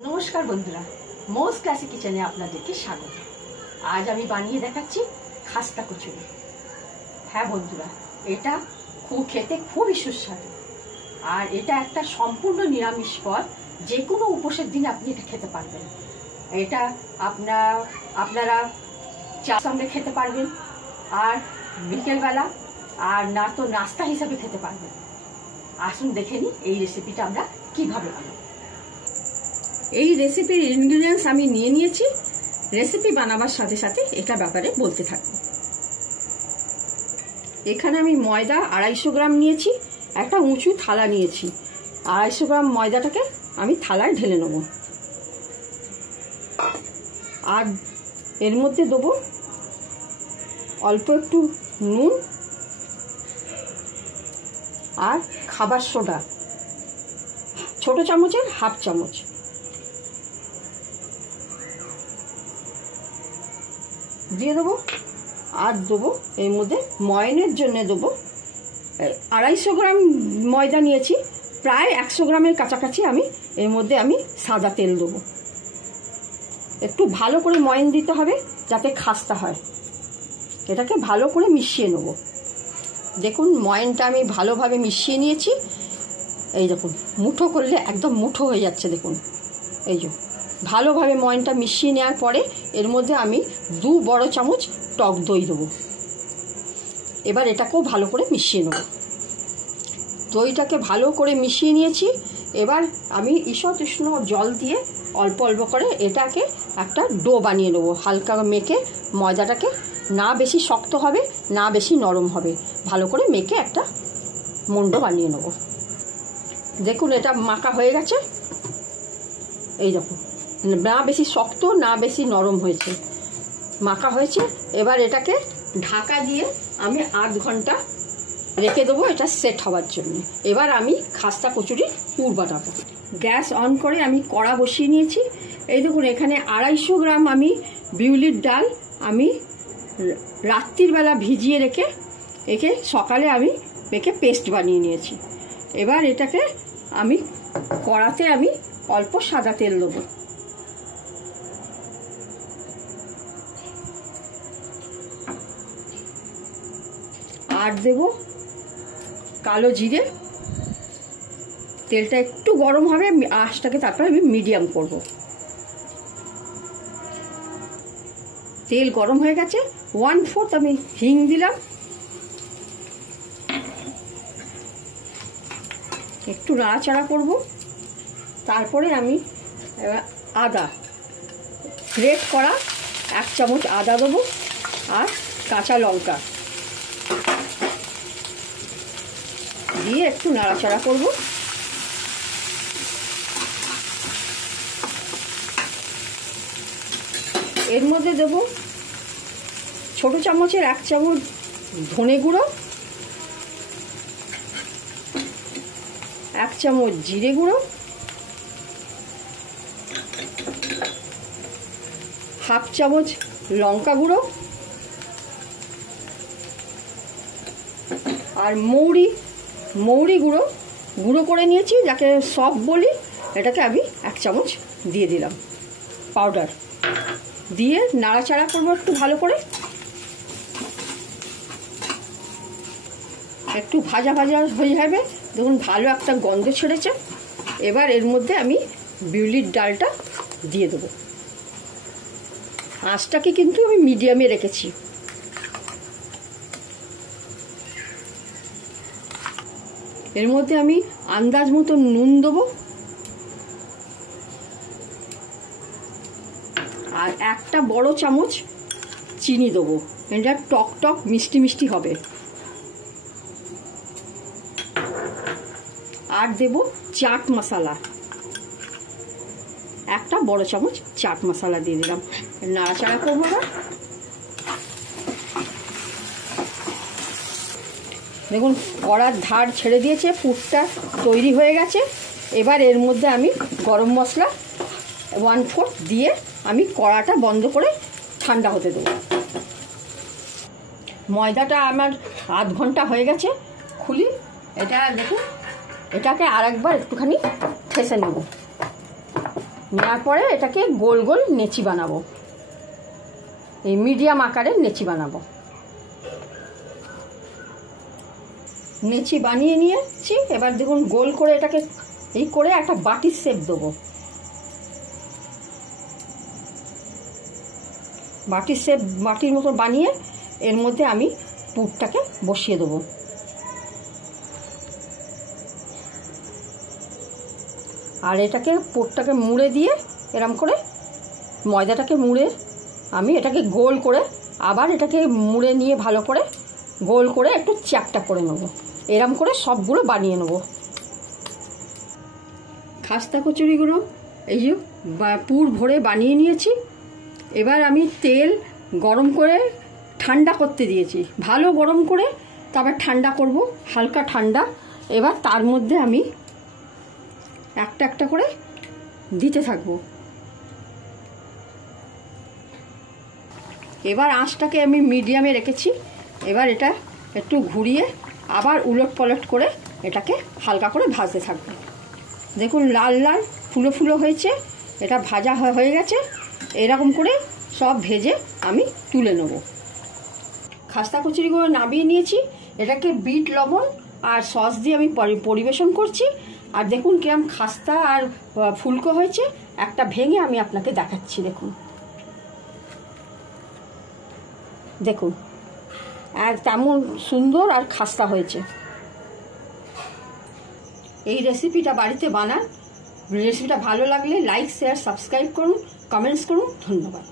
নমস্কার বন্ধুরা, মোজ ক্লাসিক কিচেনে আপনাদেরকে স্বাগত। আজ আমি বানিয়ে দেখাচ্ছি খাস্তা কচুরি। হ্যাঁ বন্ধুরা, এটা খেতে খুবই সুস্বাদু আর এটা একটা সম্পূর্ণ নিরামিষ পদ। যে কোনো উপোসের দিন আপনি এটা খেতে পারবেন। এটা আপনারা চার সঙ্গে খেতে পারবেন আর বিকেলবেলা আর না তো নাস্তা হিসাবে খেতে পারবেন। আসুন দেখে নিই এই রেসিপিটা আমরা কিভাবে বানাবো। এই রেসিপির ইনগ্রিডিয়েন্টস আমি নিয়ে নিয়েছি। রেসিপি বানাবার সাথে সাথে এটা ব্যাপারে বলতে থাকবো। এখানে আমি ময়দা 250 গ্রাম নিয়েছি। একটা উঁচু থালা নিয়েছি। 250 গ্রাম ময়দাটাকে আমি থালায় ঢেলে নেব আর এর মধ্যে দেবো অল্প একটু নুন আর খাবার সোডা, ছোট চামচের হাফ চামচ। দিয়ে দেবো আর দেবো এর মধ্যে ময়নের জন্য দেবো 250 গ্রাম ময়দা নিয়েছি, প্রায় 100 গ্রামের কাছাকাছি আমি এর মধ্যে সাদা তেল দেবো। একটু ভালো করে ময়ন দিতে হবে যাতে খাস্তা হয়। এটাকে ভালো করে মিশিয়ে নেব। দেখুন ময়নটা আমি ভালোভাবে মিশিয়ে নিয়েছি। এই দেখুন মুঠো করলে একদম মুঠো হয়ে যাচ্ছে। দেখুন এই যে ভালোভাবে ময়নটা মিশিয়ে নেওয়ার পরে এর মধ্যে আমি 2 বড় চামচ টক দই দেবো। এবার এটাকেও ভালো করে মিশিয়ে নেব। দইটাকে ভালো করে মিশিয়ে নিয়েছি। এবার আমি ঈষৎ উষ্ণ জল দিয়ে অল্প অল্প করে এটাকে একটা ডো বানিয়ে নেবো। হালকা মেখে ময়দাটাকে না বেশি শক্ত হবে না বেশি নরম হবে, ভালো করে মেখে একটা মুন্ড বানিয়ে নেব। দেখুন এটা মাখা হয়ে গেছে। এই দেখুন না বেশি শক্ত না বেশি নরম হয়েছে, মাখা হয়েছে। এবার এটাকে ঢাকা দিয়ে আমি 8 ঘন্টা রেখে দেবো এটা সেট হওয়ার জন্য। এবার আমি খাস্তা কচুরির পুর বানাবো। গ্যাস অন করে আমি কড়া বসিয়ে নিয়েছি। এই দেখুন এখানে 250 গ্রাম আমি বিউলির ডাল আমি রাত্রির বেলা ভিজিয়ে রেখে একে সকালে আমি মেখে পেস্ট বানিয়ে নিয়েছি। এবার এটাকে আমি কড়াতে আমি অল্প সাদা তেল দেবো। আর দেব কালো জিরে। তেলটা একটু গরম হবে, আঁচটাকে তারপর আমি মিডিয়াম করব। তেল গরম হয়ে গেছে। 1/4 আমি হিং দিলাম। একটু নাড়াচাড়া করব। তারপরে আমি আদা গ্রেট করা 1 চামচ আদা দেবো আর কাঁচা লঙ্কা দিয়ে একটু নাড়াচাড়া করব। এর মধ্যে দেব ছোট চামচের 1 চামচ ধনে গুঁড়ো, 1 চামচ জিরে গুঁড়ো, হাফ চামচ লঙ্কা গুঁড়ো আর মৌরি গুঁড়ো করে নিয়েছি, যাকে সব বলি। এটাকে আমি 1 চামচ দিয়ে দিলাম পাউডার। দিয়ে নাড়াচাড়া করবো একটু ভালো করে। একটু ভাজা ভাজা হয়ে যাবে। দেখুন ভালো একটা গন্ধ ছেড়েছে। এবার এর মধ্যে আমি বিউলির ডালটা দিয়ে দেবো। আঁচটাকে কিন্তু আমি মিডিয়ামে রেখেছি। এর মধ্যে আমি আন্দাজ মতো নুন দেবো আর একটা বড় চামচ চিনি দেবো। এটা টক টক মিষ্টি মিষ্টি হবে। আর দেব চাট মশলা, একটা বড় চামচ চাট মশলা দিয়ে দিলাম। নাড়াচাড়া করবো। না দেখুন কড়ার ধার ছেড়ে দিয়েছে, পুরটা তৈরি হয়ে গেছে। এবার এর মধ্যে আমি গরম মশলা 1/4 দিয়ে আমি কড়াটা বন্ধ করে ঠান্ডা হতে দেবো। ময়দাটা আমার 8 ঘন্টা হয়ে গেছে। খুলি এটা, দেখুন এটাকে আরেকবার একটুখানি ঠেসে নেব। নেওয়ার পরে এটাকে গোল গোল নেচি বানাবো, এই মিডিয়াম আকারের নেচি বানাবো। নেচি বানিয়ে নিয়েছি। এবার দেখুন গোল করে এটাকে এই করে একটা বাটির শেপ দেবো। বাটির শেপ বাটির মতো বানিয়ে এর মধ্যে আমি পুরটাকে বসিয়ে দেবো। আর এটাকে পুরটাকে মুড়ে দিয়ে এরম করে ময়দাটাকে মুড়ে আমি এটাকে গোল করে আবার এটাকে মুড়ে নিয়ে ভালো করে গোল করে একটু চ্যাপটা করে নেব। এরম করে সবগুলো বানিয়ে নেব। খাস্তা কচুরিগুলো এই যে পুর ভরে বানিয়ে নিয়েছি। এবার আমি তেল গরম করে ঠান্ডা করতে দিয়েছি, ভালো গরম করে তারপর ঠান্ডা করব, হালকা ঠান্ডা। এবার তার মধ্যে আমি একটা একটা করে দিতে থাকবো। এবার আঁচটাকে আমি মিডিয়ামে রেখেছি। এবার এটা একটু ঘুরিয়ে আবার উলট পালট করে এটাকে হালকা করে ভাজতে থাকবো। দেখুন লাল লাল ফুলো ফুলো হয়েছে, এটা ভাজা হয়ে গেছে। এরকম করে সব ভেজে আমি তুলে নেব। খাস্তা কচুরিগুলো নামিয়ে নিয়েছি। এটাকে বিট লবণ আর সস দিয়ে আমি পরিবেশন করছি। আর দেখুন কিরম খাস্তা আর ফুলকো হয়েছে। একটা ভেঙে আমি আপনাকে দেখাচ্ছি। দেখুন দেখুন আর তেমন সুন্দর আর খাস্তা হয়েছে। এই রেসিপিটা বাড়িতে বানান। রেসিপিটা ভালো লাগলে লাইক শেয়ার সাবস্ক্রাইব করুন, কমেন্টস করুন। ধন্যবাদ।